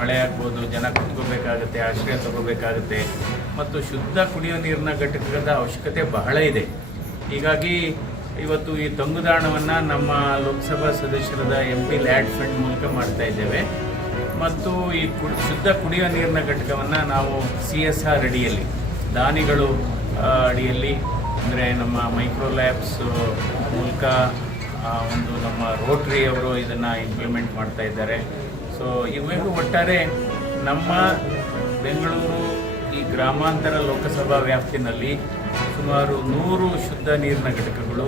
ಮಳೆ ಆಗ್ಬೋದು, ಜನ ಕುತ್ಕೋಬೇಕಾಗುತ್ತೆ, ಆಶ್ರಯ ತಗೋಬೇಕಾಗುತ್ತೆ ಮತ್ತು ಶುದ್ಧ ಕುಡಿಯುವ ನೀರಿನ ಘಟಕದ ಅವಶ್ಯಕತೆ ಬಹಳ ಇದೆ. ಹೀಗಾಗಿ ಇವತ್ತು ಈ ತಂಗುದಾಣವನ್ನು ನಮ್ಮ ಲೋಕಸಭಾ ಸದಸ್ಯರಾದ MP ಲ್ಯಾಡ್ ಫಂಡ್ ಮೂಲಕ ಮಾಡ್ತಾ ಇದ್ದೇವೆ ಮತ್ತು ಈ ಶುದ್ಧ ಕುಡಿಯುವ ನೀರಿನ ಘಟಕವನ್ನು ನಾವು CSR ಅಡಿಯಲ್ಲಿ, ದಾನಿಗಳು ಅಡಿಯಲ್ಲಿ, ಅಂದರೆ ನಮ್ಮ ಮೈಕ್ರೋ ಲ್ಯಾಬ್ಸ್ ಮೂಲಕ ಒಂದು ನಮ್ಮ ರೋಟ್ರಿ ಅವರು ಇದನ್ನು ಇಂಪ್ಲಿಮೆಂಟ್ ಮಾಡ್ತಾ ಇದ್ದಾರೆ. ಸೊ ಇವಾಗ ಒಟ್ಟಾರೆ ನಮ್ಮ ಬೆಂಗಳೂರು ಈ ಗ್ರಾಮಾಂತರ ಲೋಕಸಭಾ ವ್ಯಾಪ್ತಿನಲ್ಲಿ ಸುಮಾರು 100 ಶುದ್ಧ ನೀರಿನ ಘಟಕಗಳು,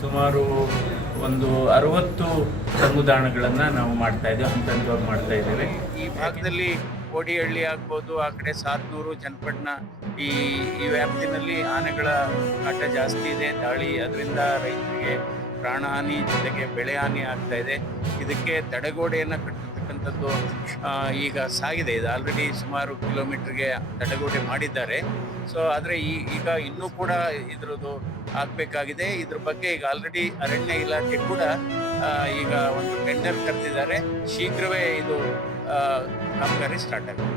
ಸುಮಾರು ಒಂದು 60 ತಂಗುದಾಣಗಳನ್ನು ನಾವು ಮಾಡ್ತಾ ಇದ್ದೇವೆ, ಹಂತವಾಗಿ ಮಾಡ್ತಾ ಇದ್ದೇವೆ. ಈ ಭಾಗದಲ್ಲಿ ಕೋಡಿಹಳ್ಳಿ ಆಗ್ಬೋದು, ಆ ಕಡೆ ಸಾತ್ನೂರು, ಚನ್ನಪಟ್ಟಣ ಈ ವ್ಯಾಪ್ತಿನಲ್ಲಿ ಆನೆಗಳ ಕಾಟ ಜಾಸ್ತಿ ಇದೆ, ದಾಳಿ. ಅದರಿಂದ ರೈತರಿಗೆ ಪ್ರಾಣಹಾನಿ ಜೊತೆಗೆ ಬೆಳೆ ಹಾನಿ ಆಗ್ತಾ ಇದೆ. ಇದಕ್ಕೆ ತಡೆಗೋಡೆಯನ್ನು ಕಟ್ಟತಕ್ಕಂಥದ್ದು ಈಗ ಸಾಗಿದೆ. ಇದು ಆಲ್ರೆಡಿ ಸುಮಾರು ಕಿಲೋಮೀಟರ್ಗೆ ತಡೆಗೋಡೆ ಮಾಡಿದ್ದಾರೆ. ಸೊ ಆದರೆ ಈಗ ಇನ್ನೂ ಕೂಡ ಇದ್ರದ್ದು ಆಗಬೇಕಾಗಿದೆ. ಇದ್ರ ಬಗ್ಗೆ ಈಗ ಆಲ್ರೆಡಿ ಅರಣ್ಯ ಇಲಾಖೆ ಕೂಡ ಈಗ ಒಂದು ಟೆಂಡರ್ ಕರೆದಿದ್ದಾರೆ. ಶೀಘ್ರವೇ ಇದು ಕಾಮಗಾರಿ ಸ್ಟಾರ್ಟ್ ಆಗುತ್ತೆ.